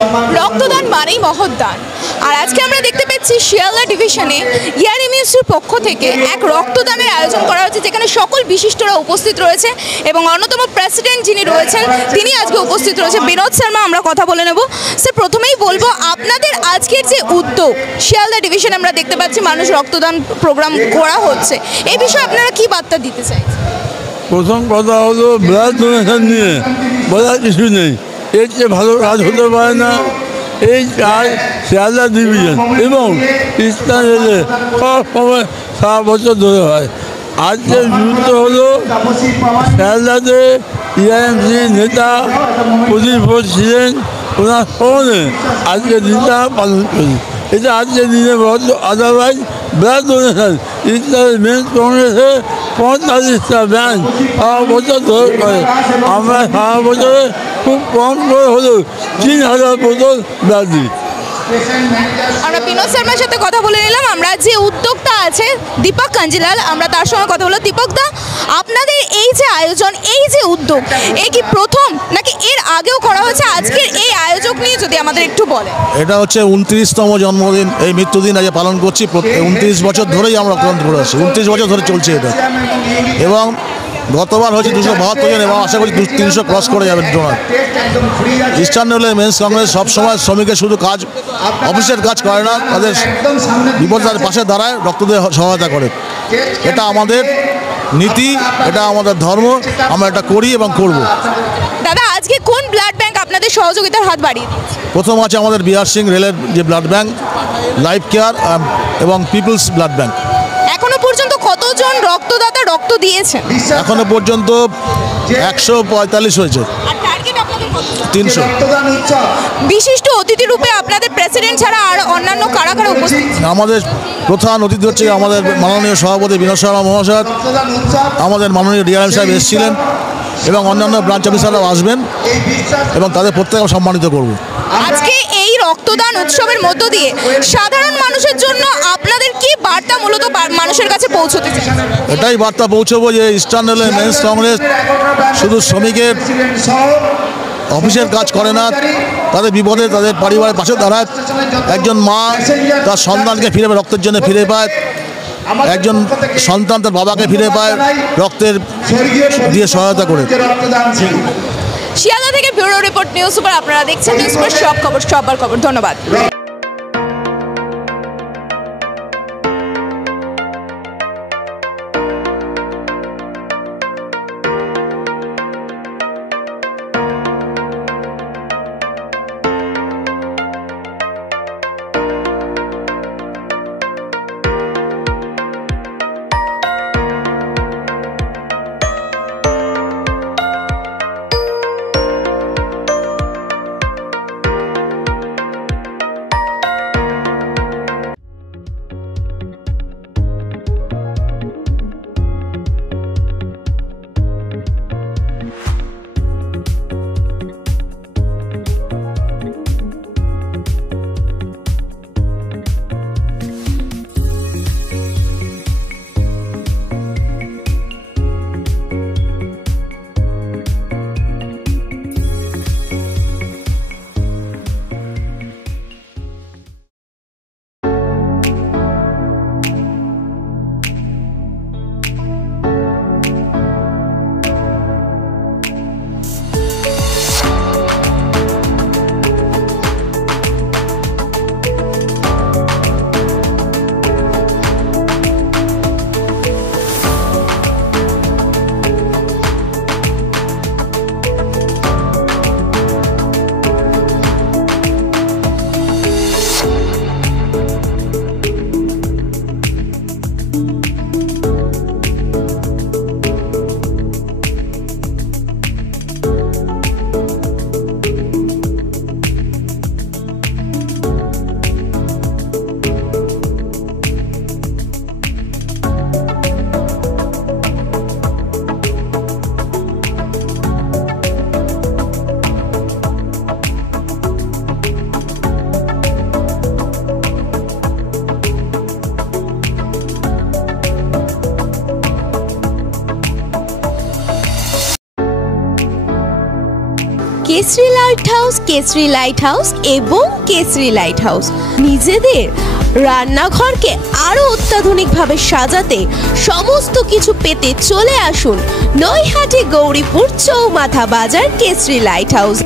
রক্তদান মানেই মহৎদান। আর আজকে আমরা দেখতে পাচ্ছি শিয়ালদা ডিভিশনে ইয়ারএমইউসির পক্ষ থেকে এক রক্তদানের আয়োজন করা হচ্ছে, যেখানে সকল বিশিষ্টরা উপস্থিত রয়েছে এবং অন্যতম প্রেসিডেন্ট যিনি রয়েছেন তিনি আজকে উপস্থিত রয়েছে বিনোদ শর্মা। আমরা কথা বলে নেব। স্যার, প্রথমেই বলবো আপনাদের আজকের যে উদ্যোগ শিয়ালদা ডিভিশনে আমরা দেখতে পাচ্ছি মানুষ রক্তদান প্রোগ্রাম করা হচ্ছে, এই বিষয়ে আপনারা কি বার্তা দিতে চাইছেন? প্রথম কথা হলো ব্লাড ডোনেশন নিয়ে বলার কিছু নেই, এর চেয়ে ভালো কাজ হতে পারে না। এই কাজ শিয়ালদা ডিভিশন এবং ইস্টার্ন রেলে সব সময় সারা বছর ধরে হয়। আজকের গুরুত্ব হলো শিয়ালদাতে ইআরএমসি নেতা প্রদীপ ঘোষ ছিলেন, ওনার স্মরণে আজকের দিনটা পালন করি। এটা আজকের দিনে বড়। Otherwise blood donation eastern men কংগ্রেসে 45টা ব্যাংক সারা বছর ধরে করে। আমরা সারা বছরে খুব কম করে হলেও 3000 বোতল ব্লাড দিই। আমরা বিনোদ শর্মার সাথে কথা বলে নিলাম। আমরা যে উদ্যোক্তা আছে দীপক কাঞ্জিলাল, আমরা তার সঙ্গে কথা বললাম। দীপক দা, আপনাদের এই যে আয়োজন, এই যে উদ্যোগ, এই কি প্রথম নাকি এর আগেও করা হয়েছে? আজকের এই আয়োজক নিয়ে যদি আমাদের একটু বলেন। এটা হচ্ছে 29তম জন্মদিন, এই মৃত্যুদিন আজ পালন করছি। 29 বছর ধরেই আমরা রক্তদান করে আসছি, 29 বছর ধরে চলছে এটা। এবং গতবার হচ্ছে 272 জন এবং আশা করি 300 ক্রস করে যাবে donor. Eastern railway men's congress সবসময় শ্রমিকের শুধু কাজ, অফিসের কাজ করে না, তাদের বিপদের পাশে দাঁড়ায়, রক্ত দিয়ে সহায়তা করে। এটা আমাদের নীতি, এটা আমাদের ধর্ম, আমরা এটা করি এবং করব। দাদা, আজকে কোন ব্লাড ব্যাংক আপনাদের সহযোগিতার হাত বাড়িয়ে দিয়েছে? প্রথম আছে আমাদের বিআর সিং রেলের যে ব্লাড ব্যাংক, লাইফ কেয়ার এবং পিপলস ব্লাড ব্যাংক। এখনো পর্যন্ত কতজন রক্তদাতা রক্ত দিয়েছেন? এখনো পর্যন্ত 145 হয়েছে। আর টার্গেট আপনাদের কত? 300। বিশিষ্ট অতিথি রূপে আপনাদের প্রেসিডেন্ট ছাড়া আর অন্যান্য কারা কারা উপস্থিত? আমাদের প্রধান অতিথি হচ্ছে আমাদের মাননীয় সভাপতি বিনোদ শর্মা মহাশয়, আমাদের মাননীয় ডিআরএম সাহেব এসেছিলেন এবং অন্যান্য ব্রাঞ্চ অফিসাররাও আসবেন এবং তাদের প্রত্যেকে সম্মানিত করব। আজকে এই রক্তদান উৎসবের মধ্য দিয়ে সাধারণ মানুষের জন্য আপনাদের কি বার্তা মূলত মানুষের কাছে পৌঁছতে চাই? এটাই বার্তা পৌঁছবো যে ইস্টার্ন রেলওয়ে মেন্স কংগ্রেস শুধু শ্রমিকের অফিসের কাজ করে না, তাদের বিপদে তাদের পরিবারের পাশে দাঁড়ায়। একজন মা তার সন্তানকে ফিরে পায়, রক্তের জন্য ফিরে পায়। একজন সন্তান তার বাবাকে ফিরে পায় রক্তের দিয়ে সহায়তা করে। শিয়ালদা থেকে ব্যুরো রিপোর্ট, নিউজ সুপার। আপনারা দেখছেন নিউজ সুপার, সব খবর সবার খবর। ধন্যবাদ। কেসরি লাইট হাউস এবং কেসরি লাইট হাউস নিজেদের রান্নাঘরকে আরো অত্যাধুনিকভাবে সাজাতে সমস্ত কিছু পেতে চলে আসুন নৈহাটি গৌরীপুর চৌমাথা বাজার কেসরি লাইট হাউস।